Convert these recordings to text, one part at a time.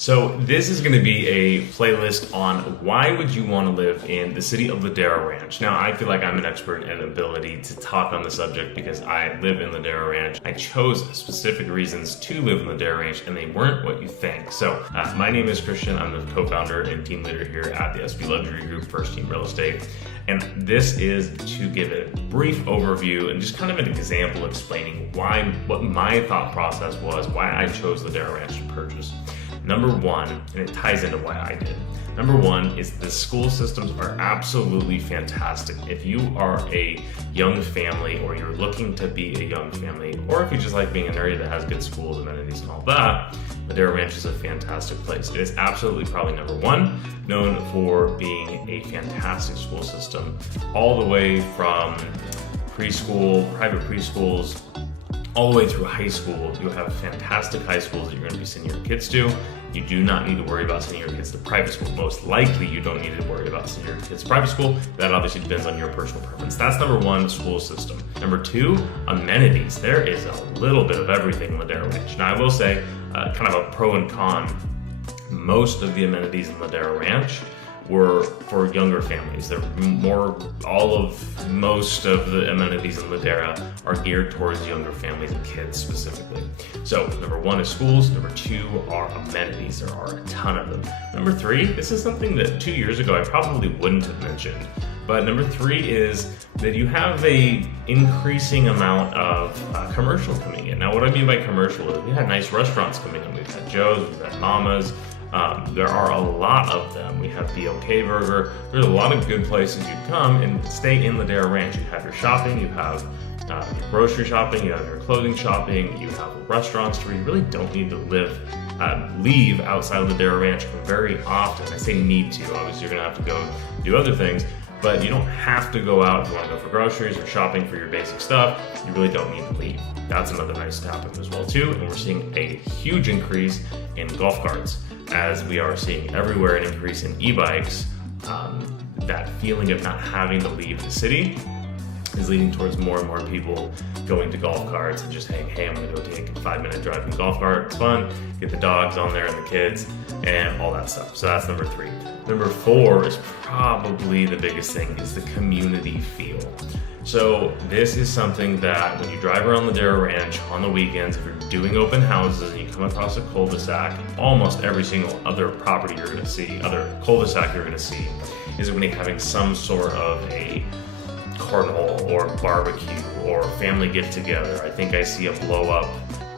So this is going to be a playlist on why would you want to live in the city of Ladera Ranch. Now, I feel like I'm an expert in ability to talk on the subject because I live in Ladera Ranch. I chose specific reasons to live in Ladera Ranch and they weren't what you think. So my name is Christian. I'm the co-founder and team leader here at the SB Luxury Group, First Team Real Estate. And this is to give a brief overview and just kind of an example explaining what my thought process was, why I chose Ladera Ranch to purchase. Number one, and it ties into why I did. Number one is the school systems are absolutely fantastic. If you are a young family or you're looking to be a young family, or if you just like being in an area that has good schools, amenities, and all that, Ladera Ranch is a fantastic place. It is absolutely probably number one, known for being a fantastic school system, all the way from preschool, private preschools, all the way through high school. You have fantastic high schools that you're going to be sending your kids to. You do not need to worry about sending your kids to private school. Most likely, you don't need to worry about sending your kids to private school. That obviously depends on your personal preference. That's number one, school system. Number two, amenities. There is a little bit of everything in Ladera Ranch. Now, I will say, kind of a pro and con, most of the amenities in Ladera Ranch were for younger families. Most of the amenities in Ladera are geared towards younger families and kids specifically. So number one is schools. Number two are amenities. There are a ton of them. Number three, this is something that 2 years ago I probably wouldn't have mentioned. But number three is that you have a increasing amount of commercial coming in. Now what I mean by commercial is we had nice restaurants coming in. We've had Joe's, we've had Mama's. There are a lot of them. We have the OK Burger. There's a lot of good places you come and stay in Ladera Ranch. You have your shopping, you have your grocery shopping, you have your clothing shopping, you have restaurants where you really don't need to leave outside of Ladera Ranch very often. I say need to, obviously you're gonna have to go do other things, but you don't have to go out if you want to go for groceries or shopping for your basic stuff. You really don't need to leave. That's another nice happening as well too. And we're seeing a huge increase in golf carts, as we are seeing everywhere an increase in e-bikes. That feeling of not having to leave the city is leading towards more and more people going to golf carts and just saying, hey, I'm gonna go take a 5-minute drive in a golf cart. It's fun, get the dogs on there and the kids and all that stuff. So that's number three. Number four is probably the biggest thing, is the community feel. So this is something that when you drive around Ladera Ranch on the weekends, if you're doing open houses and you come across a cul-de-sac, almost every single other property you're gonna see, other cul-de-sac you're gonna see, is when you're having some sort of a carnival or barbecue or family get-together. I think I see a blow-up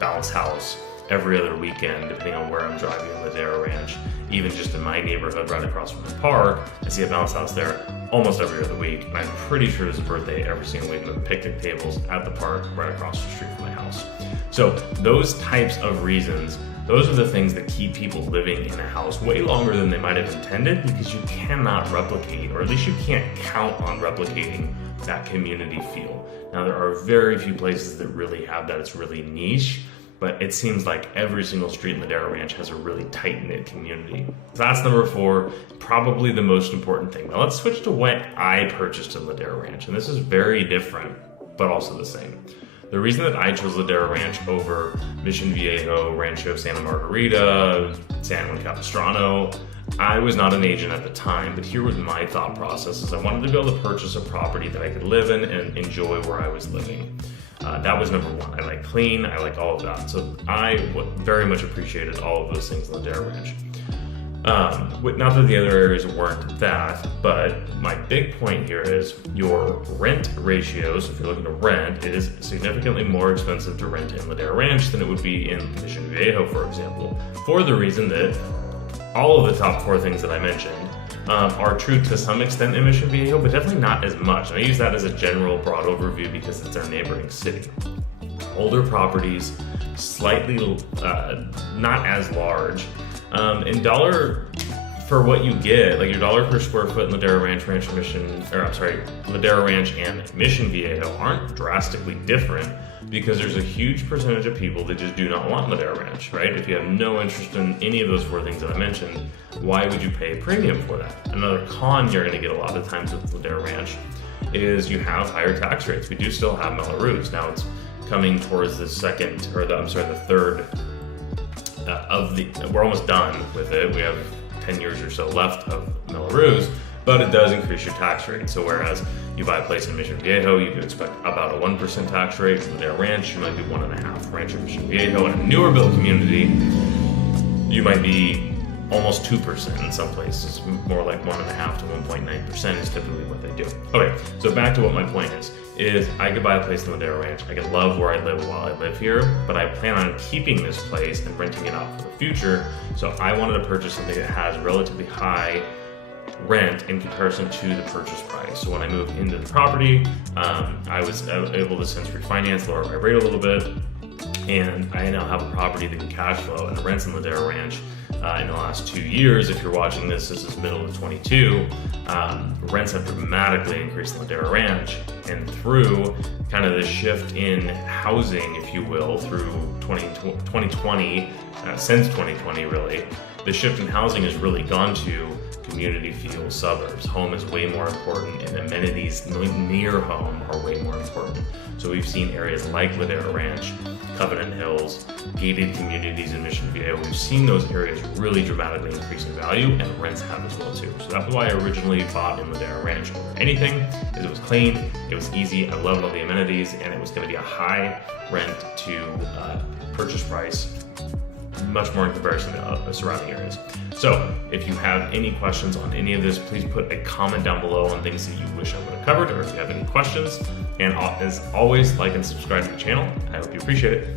bounce house every other weekend, depending on where I'm driving in Ladera Ranch. Even just in my neighborhood right across from the park, I see a bounce house there almost every other week. And I'm pretty sure there's a birthday every single week, and the picnic tables at the park right across the street from my house. So those types of reasons, those are the things that keep people living in a house way longer than they might have intended, because you cannot replicate, or at least you can't count on replicating that community feel. Now there are very few places that really have that. It's really niche, but it seems like every single street in Ladera Ranch has a really tight-knit community. So that's number four, probably the most important thing. Now let's switch to what I purchased in Ladera Ranch, and this is very different, but also the same. The reason that I chose Ladera Ranch over Mission Viejo, Rancho Santa Margarita, San Juan Capistrano, I was not an agent at the time, but here was my thought process, is I wanted to be able to purchase a property that I could live in and enjoy where I was living. That was number one. I like clean, I like all of that. So I very much appreciated all of those things in Ladera Ranch. Not that the other areas weren't that, but my big point here is your rent ratios. If you're looking to rent, it is significantly more expensive to rent in Ladera Ranch than it would be in Mission Viejo, for example, for the reason that all of the top four things that I mentioned are true to some extent in Mission Viejo, but definitely not as much. And I use that as a general broad overview because it's our neighboring city. Older properties, slightly not as large, and dollar for what you get, like your dollar per square foot in Ladera Ranch, Ladera Ranch and Mission Viejo aren't drastically different, because there's a huge percentage of people that just do not want Ladera Ranch, right? If you have no interest in any of those four things that I mentioned, why would you pay a premium for that? Another con you're gonna get a lot of times with Ladera Ranch is you have higher tax rates. We do still have Melrose. Now it's coming towards the third we're almost done with it. We have 10 years or so left of Melrose, but it does increase your tax rate. So whereas you buy a place in Mission Viejo, you could expect about a 1% tax rate. In Ladera Ranch, you might be 1.5%. Rancho Mission Viejo, in a newer built community, you might be almost 2% in some places. More like 1.5% to 1.9% is typically what they do. Okay, so back to what my point is I could buy a place in Ladera Ranch. I could love where I live while I live here, but I plan on keeping this place and renting it out for the future. So I wanted to purchase something that has relatively high rent in comparison to the purchase price. So when I moved into the property, I was able to since refinance, lower my rate a little bit, and I now have a property that can cash flow, and the rents in Ladera Ranch in the last 2 years, if you're watching this is middle of 22, rents have dramatically increased in Ladera Ranch, and through kind of the shift in housing, if you will, through 2020, since 2020 really, the shift in housing has really gone to community feel suburbs. Home is way more important, and amenities near home are way more important. So we've seen areas like Ladera Ranch, Covenant Hills, gated communities in Mission Viejo. We've seen those areas really dramatically increase in value, and rents have as well too. So that's why I originally bought in Ladera Ranch over anything, is it was clean, it was easy, I loved all the amenities, and it was going to be a high rent to purchase price, much more in comparison to surrounding areas. So if you have any questions on any of this, please put a comment down below on things that you wish I would have covered, or if you have any questions. And as always, like and subscribe to the channel. I hope you appreciate it.